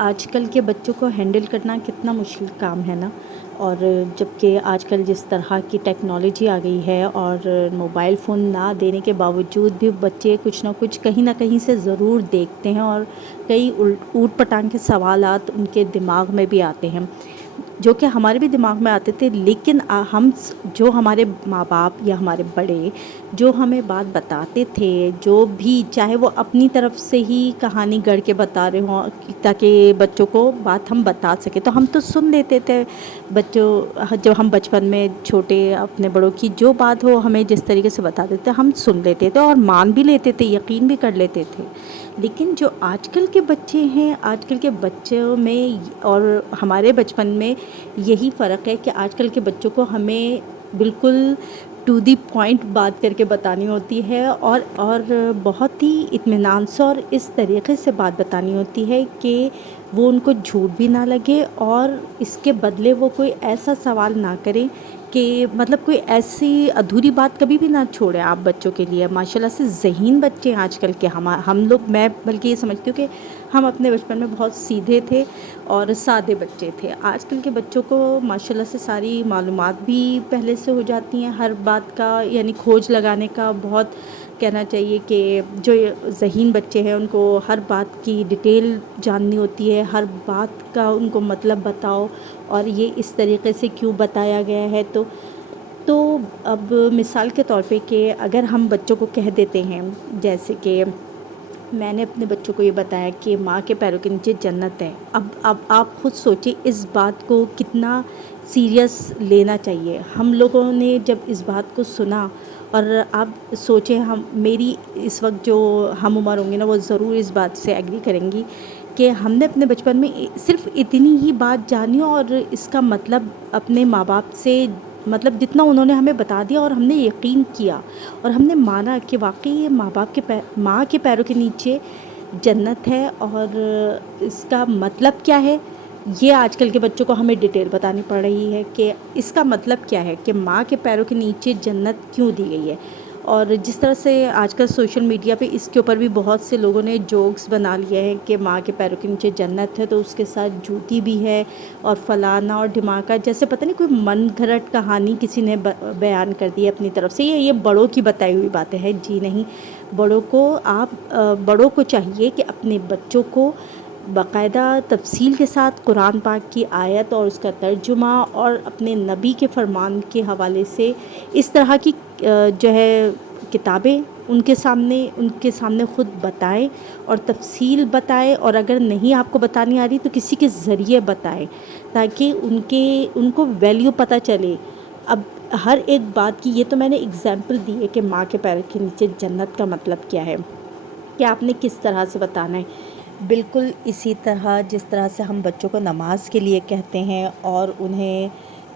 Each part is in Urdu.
آج کل کے بچوں کو ہینڈل کرنا کتنا مشکل کام ہے نا، اور جبکہ آج کل جس طرح کی ٹیکنالوجی آ گئی ہے اور موبائل فون نہ دینے کے باوجود بھی بچے کچھ نہ کچھ کہیں نہ کہیں سے ضرور دیکھتے ہیں، اور کئی اوٹ پٹانگ کے سوالات ان کے دماغ میں بھی آتے ہیں جو کہ ہمارے بھی دماغ میں آتے تھے، لیکن جو ہمارے ماں باپ یا ہمارے بڑے جو ہمیں بات بتاتے تھے، جو بھی چاہے وہ اپنی طرف سے ہی کہانی گڑھ کے بتا رہے ہوں تاکہ بچوں کو بات ہم بتا سکیں، تو ہم تو سن لیتے تھے۔ جب ہم بچپن میں چھوٹے اپنے بڑوں کی جو بات ہو ہمیں جس طریقے سے بتا دیتے ہم سن لیتے تھے اور مان بھی لیتے تھے، یقین بھی کر لیتے تھے۔ لیکن جو آج کل کے بچے ہیں، آج کل کے بچوں میں اور ہمارے بچپن میں یہی فرق ہے کہ آج کل کے بچوں کو ہمیں بالکل ٹو دی پوائنٹ بات کر کے بتانی ہوتی ہے، اور بہت ہی اطمینان سے اور اس طریقے سے بات بتانی ہوتی ہے کہ وہ ان کو جھوٹ بھی نہ لگے، اور اس کے بدلے وہ کوئی ایسا سوال نہ کریں کہ مطلب کوئی ایسی ادھوری بات کبھی بھی نہ چھوڑیں آپ بچوں کے لیے۔ ماشاءاللہ سے ذہین بچے ہیں آج کل کے، ہم لوگ، میں بلکہ یہ سمجھتی ہوں کہ ہم اپنے بچپن میں بہت سیدھے تھے اور سادے بچے تھے۔ آج کل کے بچوں کو ماشاءاللہ سے ساری معلومات بھی پہلے سے ہو جاتی ہیں، ہر بات کا یعنی کھوج لگانے کا بہت کہنا چاہیے کہ جو ذہین بچے ہیں ان کو ہر بات کی ڈیٹیل جاننی ہوتی ہے، ہر بات کا ان کو مطلب بتاؤ اور یہ اس طریقے سے کیوں بتایا گیا ہے۔ تو اب مثال کے طور پہ کہ اگر ہم بچوں کو کہہ دیتے ہیں، جیسے کہ میں نے اپنے بچوں کو یہ بتایا کہ ماں کے پیروں کے نیچے جنت ہے، اب آپ خود سوچیں اس بات کو کتنا سیریس لینا چاہیے۔ ہم لوگوں نے جب اس بات کو سنا، اور آپ سوچیں میری اس وقت جو ہم عمر ہوں گے نا وہ ضرور اس بات سے ایگری کریں گی کہ ہم نے اپنے بچپن میں صرف اتنی ہی بات جانی اور اس کا مطلب اپنے ماں باپ سے مطلب جتنا انہوں نے ہمیں بتا دیا اور ہم نے یقین کیا اور ہم نے مانا کہ واقعی یہ ماں کے پیروں کے نیچے جنت ہے، اور اس کا مطلب کیا ہے یہ آج کل کے بچوں کو ہمیں ڈیٹیل بتانی پڑ رہی ہے کہ اس کا مطلب کیا ہے کہ ماں کے پیروں کے نیچے جنت کیوں دی گئی ہے۔ اور جس طرح سے آج کل سوشل میڈیا پہ اس کے اوپر بھی بہت سے لوگوں نے جوکس بنا لیے ہیں کہ ماں کے پیروں کے نیچے جنت ہے تو اس کے ساتھ جوتی بھی ہے اور فلانا اور ڈھماکا، جیسے پتہ نہیں کوئی من گھڑت کہانی کسی نے بیان کر دی اپنی طرف سے، یہ بڑوں کی بتائی ہوئی باتیں ہیں۔ جی نہیں، بڑوں کو چاہیے کہ اپنے بچوں کو باقاعدہ تفصیل کے ساتھ قرآن پاک کی آیت اور اس کا ترجمہ اور اپنے نبی کے فرمان کے حوالے سے اس طرح کی جو ہے کتابیں ان کے سامنے خود بتائیں اور تفصیل بتائیں، اور اگر نہیں آپ کو بتانی آ رہی تو کسی کے ذریعے بتائیں تاکہ ان کو ویلیو پتہ چلے۔ اب ہر ایک بات کی، یہ تو میں نے اگزامپل دی ہے کہ ماں کے پیروں کے نیچے جنت کا مطلب کیا ہے کہ آپ نے کس طرح سے بتانا ہے۔ بالکل اسی طرح جس طرح سے ہم بچوں کو نماز کے لیے کہتے ہیں اور انہیں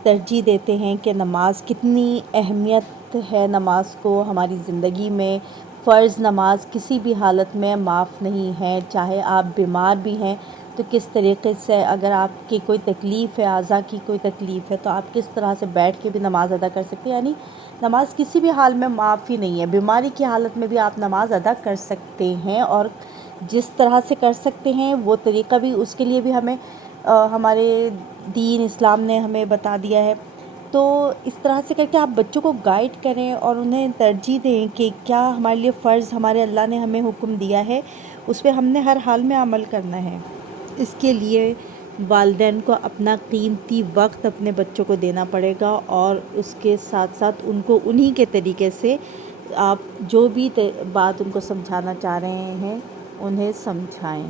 ترجیح دیتے ہیں کہ نماز کتنی اہمیت ہے، نماز کو ہماری زندگی میں فرض نماز کسی بھی حالت میں معاف نہیں ہے، چاہے آپ بیمار بھی ہیں تو کس طریقے سے، اگر آپ کی کوئی تکلیف ہے، اعضاء کی کوئی تکلیف ہے تو آپ کس طرح سے بیٹھ کے بھی نماز ادا کر سکتے ہیں، یعنی نماز کسی بھی حال میں معاف ہی نہیں ہے، بیماری کی حالت میں بھی آپ نماز ادا کر سکتے ہیں، اور جس طرح سے کر سکتے ہیں وہ طریقہ بھی اس کے لیے بھی ہمیں ہمارے دین اسلام نے ہمیں بتا دیا ہے۔ تو اس طرح سے کر کے آپ بچوں کو گائیڈ کریں اور انہیں ترجیح دیں کہ کیا ہمارے لیے فرض ہمارے اللہ نے ہمیں حکم دیا ہے اس پہ ہم نے ہر حال میں عمل کرنا ہے۔ اس کے لیے والدین کو اپنا قیمتی وقت اپنے بچوں کو دینا پڑے گا، اور اس کے ساتھ ساتھ ان کو انہی کے طریقے سے آپ جو بھی بات ان کو سمجھانا چاہ رہے ہیں انہیں سمجھائیں۔